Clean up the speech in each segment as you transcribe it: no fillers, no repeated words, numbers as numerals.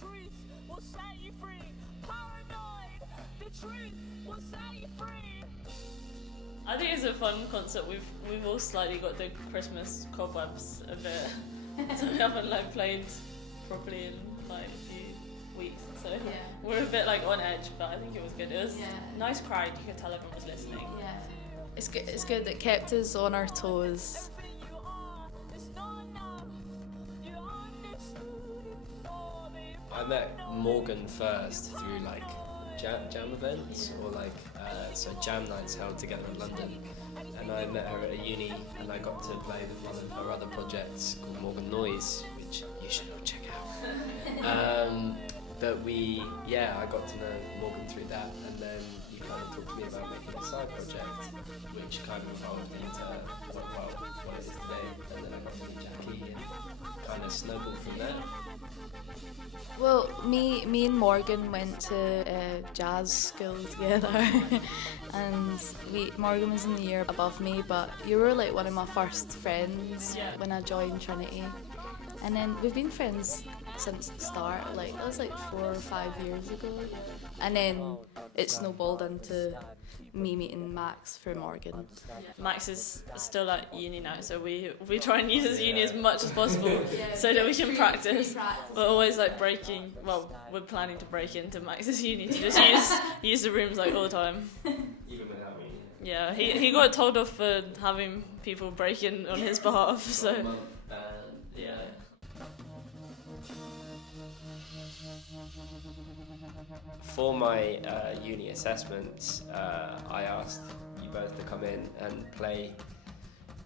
truth will set you free. Paranoid, the truth will set you free. I think it's a fun concert. We've all slightly got the Christmas cobwebs a bit, so we haven't like played properly in like a few weeks. So we're a bit like on edge, but I think it was good. It was nice crowd. You could tell everyone was listening. Yeah, it's good. It's good. It kept us on our toes. I met Morgan first through like jam events or like so jam nights held together in London, and I met her at a uni and I got to play with one of her other projects called Morgan Noise, which you should all check out. But I got to know Morgan through that, and then he kind of talked to me about making a side project, which kind of evolved into what it is today, and then I got to meet Jackie and kind of snowballed from there. Well, me and Morgan went to jazz school together, and Morgan was in the year above me, but you were like one of my first friends when I joined Trinity, and then we've been friends since the start. Like that was like 4 or 5 years ago, and then it snowballed into me meeting Max for Morgan. Max is still at uni now, so we try and use his uni as much as possible so that we can practice. We're always like we're planning to break into Max's uni to just use the rooms like all the time. Even without me. Yeah, he got told off for having people break in on his behalf, so yeah. For my uni assessments, I asked you both to come in and play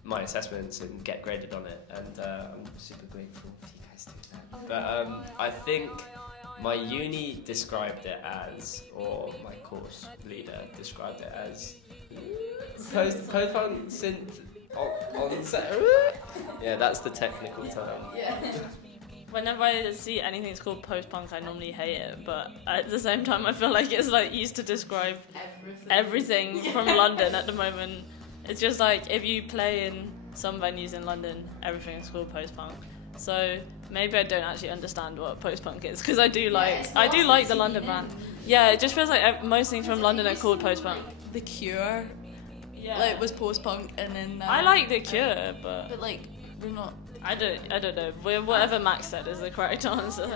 my assessments and get graded on it, and I'm super grateful for you guys doing that. But I think my uni described it as, or my course leader described it as, post-punk synth on set. Yeah, that's the technical term. Whenever I see anything that's called post-punk, I normally hate it, but at the same time I feel like it's like used to describe everything from London at the moment. It's just like if you play in some venues in London, everything is called post-punk. So maybe I don't actually understand what post-punk is, because I do like the London band. Yeah, it just feels like most things from London are called post-punk. The Cure, like was post-punk, and then I like The Cure, but like we're not. I don't know. Whatever Max said is the correct answer.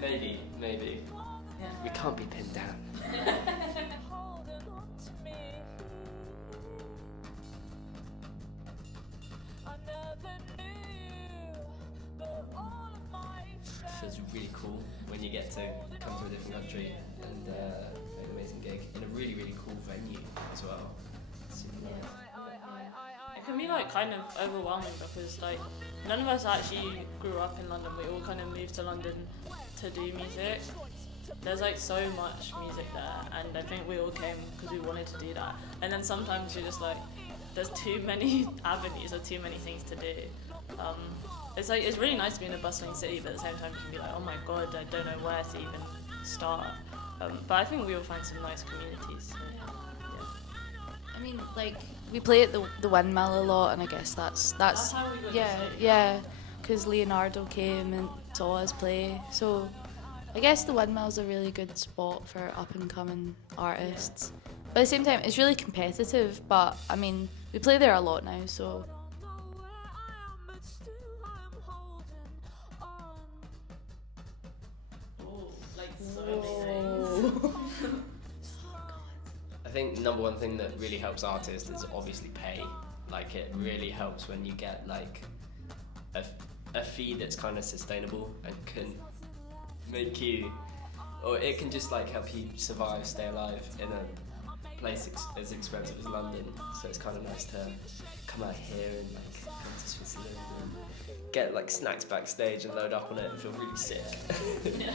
Maybe. Yeah. We can't be pinned down. Feels really cool when you get to come to a different country and play an amazing gig in a really, really cool venue as well. It can be like kind of overwhelming because like none of us actually grew up in London. We all kind of moved to London to do music. There's like so much music there, and I think we all came because we wanted to do that. And then sometimes you're just like, there's too many avenues or too many things to do. It's really nice to be in a bustling city, but at the same time you can be like, oh my god, I don't know where to even start. But I think we will find some nice communities. So, yeah. I mean, like we play at the Windmill a lot, and I guess that's how we got yeah, because Leonardo came and saw us play. So I guess the Windmill's a really good spot for up and coming artists. But at the same time, it's really competitive. But I mean, we play there a lot now, so. I think number one thing that really helps artists is obviously pay. Like it really helps when you get like a fee that's kind of sustainable and can make you, or it can just like help you survive, stay alive in a place as expensive as London. So it's kind of nice to come out here and like come to Switzerland and get like snacks backstage and load up on it and feel really sick. Yeah.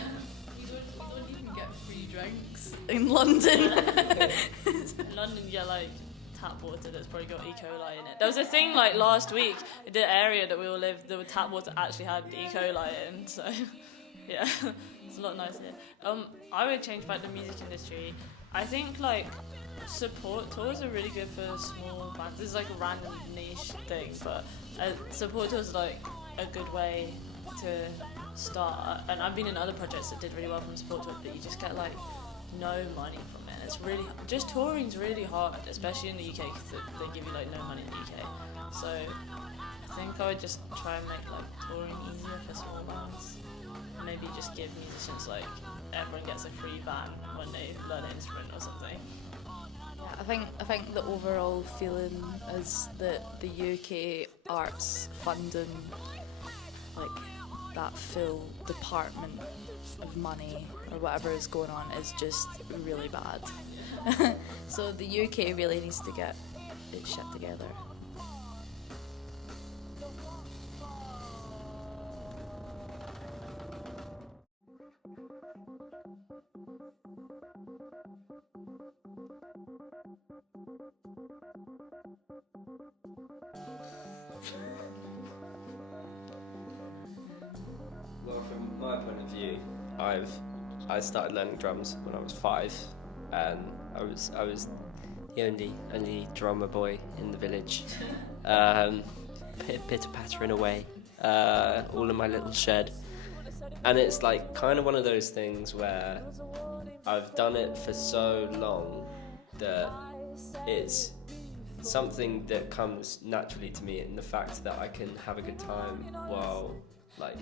You don't even get free drinks in London. In London, yeah, like tap water that's probably got E. coli in it. There was a thing like last week, the area that we all lived, the tap water actually had E. coli in, so yeah, it's a lot nicer here. I would change back the music industry. I think like support tours are really good for small bands. This is like a random niche thing, but support tours are like a good way to start, and I've been in other projects that did really well from support tours, but you just get like no money from it. It's really, just touring's really hard, especially in the UK, because they give you like no money in the UK. So I think I would just try and make like touring easier for small bands. Maybe just give musicians like everyone gets a free van when they learn an instrument or something. Yeah, I think the overall feeling is that the UK arts funding, like that full department of money or whatever is going on, is just really bad. So the UK really needs to get its shit together. Well, from my point of view, I started learning drums when I was 5, and I was the only drummer boy in the village, pitter pattering away, all in my little shed, and it's like kind of one of those things where I've done it for so long that it's something that comes naturally to me, and the fact that I can have a good time while like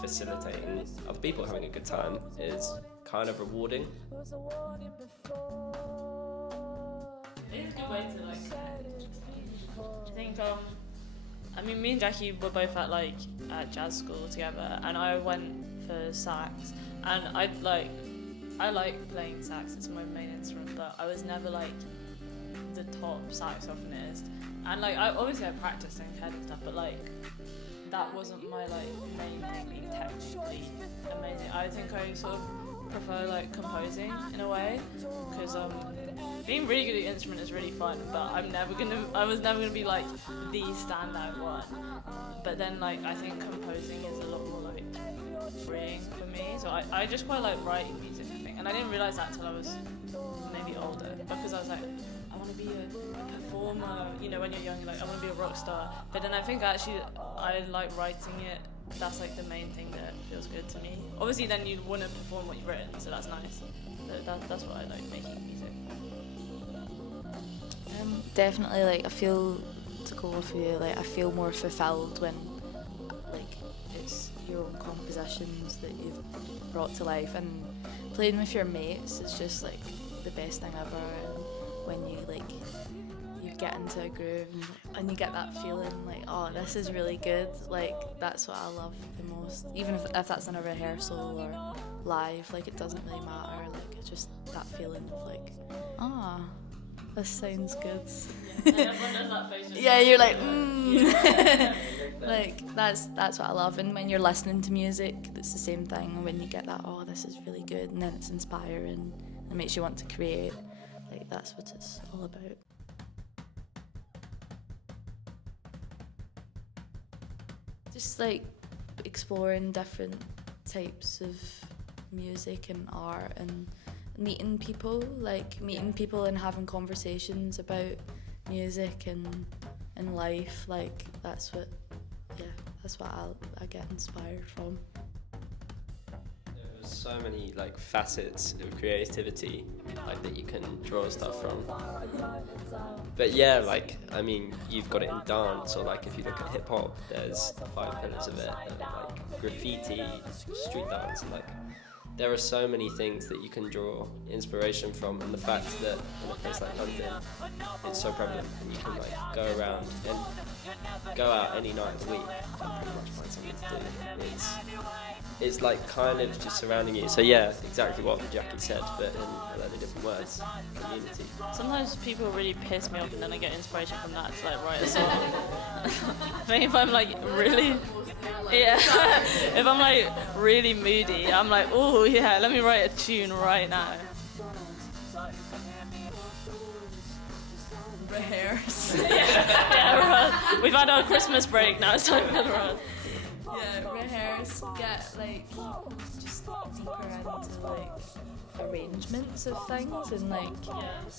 facilitating other people having a good time is kind of rewarding. It's a good way to like connect. I think I mean, me and Jackie were both at jazz school together, and I went for sax, and I like playing sax, it's my main instrument, but I was never like the top saxophonist, and like I practiced and cared and stuff, but like that wasn't my like main thing, being technically amazing. I think I sort of prefer like composing in a way, because being really good at instrument is really fun, but I was never gonna be like the standout one. But then like I think composing is a lot more like freeing for me, so I just quite like writing music, I think, and I didn't realise that until I was maybe older, because I was like, I want to be a performer, you know, when you're young, you're like, I want to be a rock star. But then I think actually I like writing it. That's like the main thing that feels good to me. Obviously then you want to perform what you've written, so that's nice. That's what I like, making music. Definitely, like I feel, to go off of you, like I feel more fulfilled when like it's your own compositions that you've brought to life, and playing with your mates is just like the best thing ever. And when you like you get into a groove and you get that feeling like, oh, this is really good, like that's what I love the most. Even if that's in a rehearsal or live, like it doesn't really matter, like it's just that feeling of like, ah, this sounds good. Yeah, everyone does that face. Yeah, you're like, like that's what I love. And when you're listening to music, it's the same thing. When you get that, oh, this is really good, and then it's inspiring and makes you want to create. Like that's what it's all about. Just like exploring different types of music and art, and meeting people and having conversations about music and life. Like that's what I get inspired from. There's so many like facets of creativity like that you can draw stuff from. But yeah, like I mean, you've got it in dance, or like if you look at hip hop, there's the 5 pillars of it, and like graffiti, street dance, and like there are so many things that you can draw inspiration from, and the fact that in a place like London it's so prevalent, and you can like go around and go out any night of the week and pretty much find something to do. It's like kind of just surrounding you. So yeah, exactly what Jackie said, but in a lot of different words. Community. Sometimes people really piss me off, and then I get inspiration from that to like write a song. I think if I'm like really, if I'm like really moody, I'm like, oh yeah, let me write a tune right now. Rehearse. Yeah, we've had our Christmas break, now it's time for the run. Yeah, rehearse, get like just deeper into like arrangements of things, and like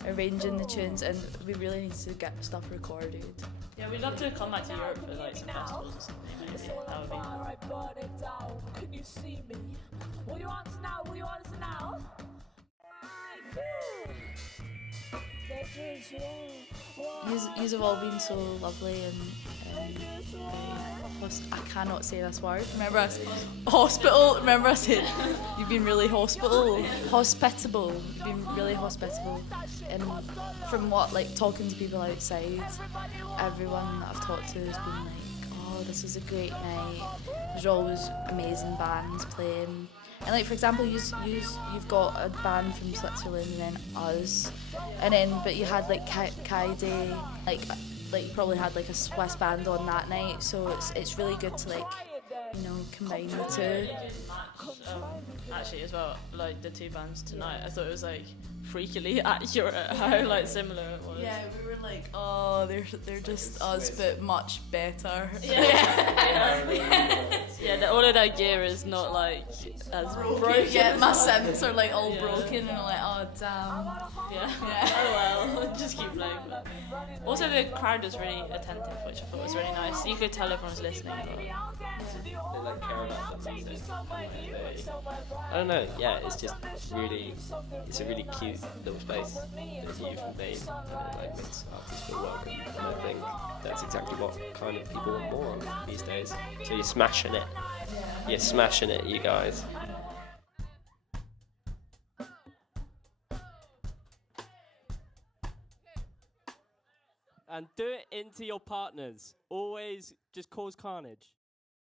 arranging the tunes, and we really need to get stuff recorded. Yeah, we'd love to come back to Europe for like some festivals or something, maybe. That would be Yous have all been so lovely and I cannot say this word. Remember us hospital. Remember I said you've been really hospitable. You've been really hospitable. And from what like talking to people outside, everyone that I've talked to has been like, oh, this was a great night. There's always amazing bands playing. And like for example, you've got a band from Switzerland and then us, and then but you had like Kaide, like you probably had like a Swiss band on that night. So it's really good to like combine the two. Actually, as well, like the two bands tonight, I thought it was like freakily accurate how like similar it was. Yeah, we were like, oh, they're just us, but much better. Yeah, all of that gear is not like as broken. Yeah, my synths are like all broken, and I'm like, oh damn. Yeah. Oh well, just keep playing. But also, the crowd was really attentive, which I thought was really nice. You could tell everyone was listening. They like care about the music. I don't know. Yeah, it's just really, it's a really cute little space that you've made, and it like makes artists feel welcome. And I think that's exactly what kind of people want more of these days. So you're smashing it. You're smashing it, you guys. And do it into your partners. Always just cause carnage.